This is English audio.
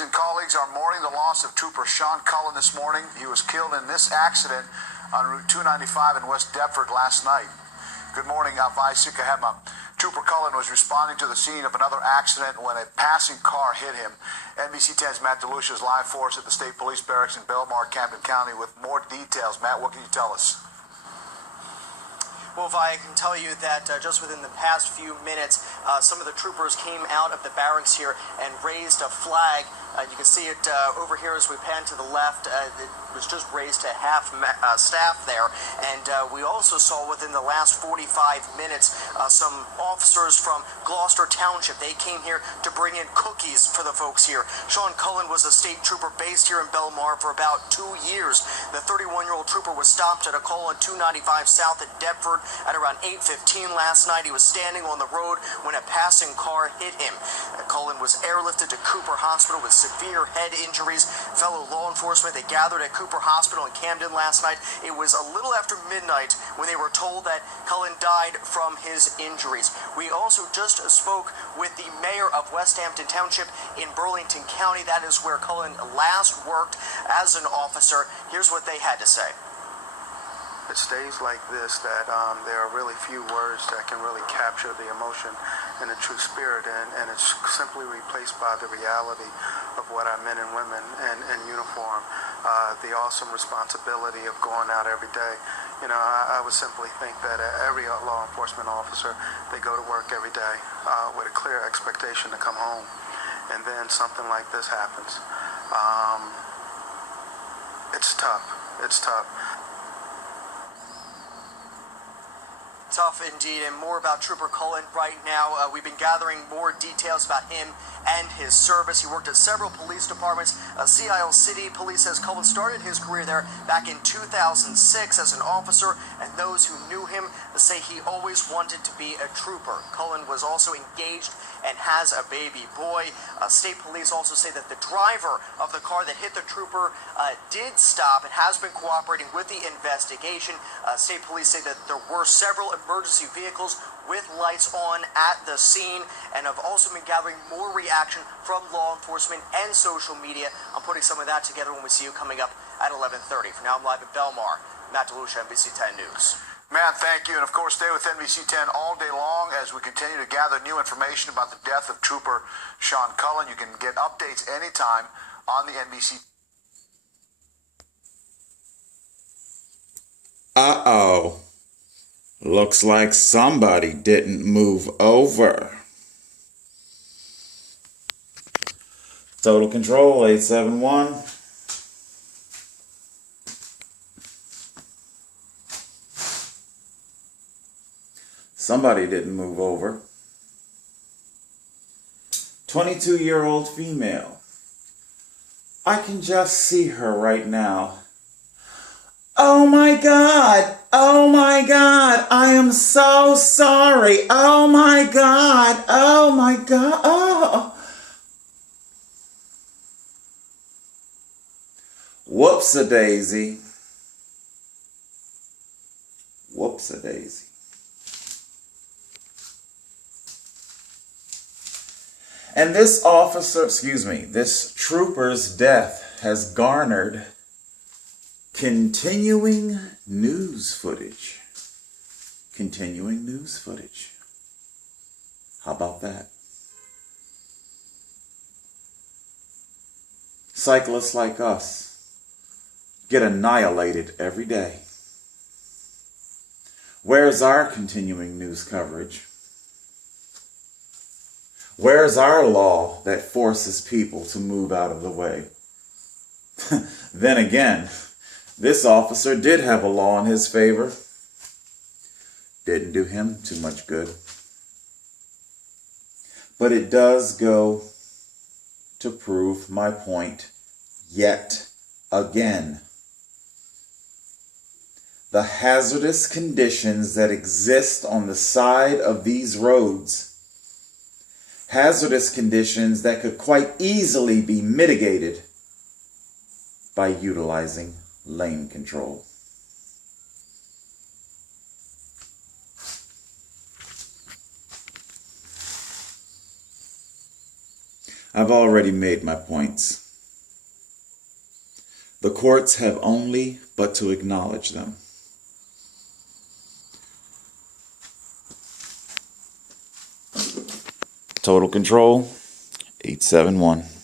And colleagues are mourning the loss of Trooper Sean Cullen this morning. He was killed in this accident on Route 295 in West Deptford last night. Good morning, Vice Sikahema. Trooper Cullen was responding to the scene of another accident when a passing car hit him. NBC 10's Matt DeLucia is live for us at the State Police Barracks in Belmar, Camden County with more details. Matt, what can you tell us? Well, Vi, I can tell you that just within the past few minutes, some of the troopers came out of the barracks here and raised a flag. You can see it over here as we pan to the left. It was just raised to half staff there. And we also saw within the last 45 minutes some officers from Gloucester Township. They came here to bring in cookies for the folks here. Sean Cullen was a state trooper based here in Belmar for about 2 years. The 31-year-old trooper was stopped at a call on 295 south at Deptford at around 8:15 last night. He was standing on the road when a passing car hit him. Cullen was airlifted to Cooper Hospital with severe head injuries. Fellow law enforcement, they gathered at Cooper Hospital in Camden last night. It was a little after midnight when they were told that Cullen died from his injuries. We also just spoke with the mayor of West Hampton Township in Burlington County. That is where Cullen last worked as an officer. Here's what they had to say. It's days like this that there are really few words that can really capture the emotion and the true spirit, and it's simply replaced by the reality of what our men and women in uniform, the awesome responsibility of going out every day. You know, I would simply think that every law enforcement officer, they go to work every day with a clear expectation to come home, and then something like this happens. It's tough. It's tough. Tough indeed, and more about Trooper Cullen right now. We've been gathering more details about him and his service. He worked at several police departments. Sea Isle City Police says Cullen started his career there back in 2006 as an officer, and those who knew him say he always wanted to be a trooper. Cullen was also engaged and has a baby boy. State police also say that the driver of the car that hit the trooper did stop and has been cooperating with the investigation. State police say that there were several emergency vehicles with lights on at the scene, and have also been gathering more reaction from law enforcement and social media. I'm putting some of that together when we see you coming up at 11:30. For now, I'm live at Belmar. Matt DeLucia, NBC 10 News. Matt, thank you. And of course, stay with NBC 10 all day long as we continue to gather new information about the death of Trooper Sean Cullen. You can get updates anytime on the NBC. Uh-oh. Looks like somebody didn't move over. Total Control 871. Somebody didn't move over. 22-year-old female. I can just see her right now. Oh my God! Oh my God! I am so sorry! Oh my God! Oh my God! Oh! Whoops-a-daisy. Whoops-a-daisy. And this this trooper's death has garnered continuing news footage. Continuing news footage. How about that? Cyclists like us get annihilated every day. Where's our continuing news coverage? Where's our law that forces people to move out of the way? Then again, this officer did have a law in his favor. Didn't do him too much good. But it does go to prove my point yet again. The hazardous conditions that exist on the side of these roads, hazardous conditions that could quite easily be mitigated by utilizing lane control. I've already made my points. The courts have only but to acknowledge them. Total Control, 871.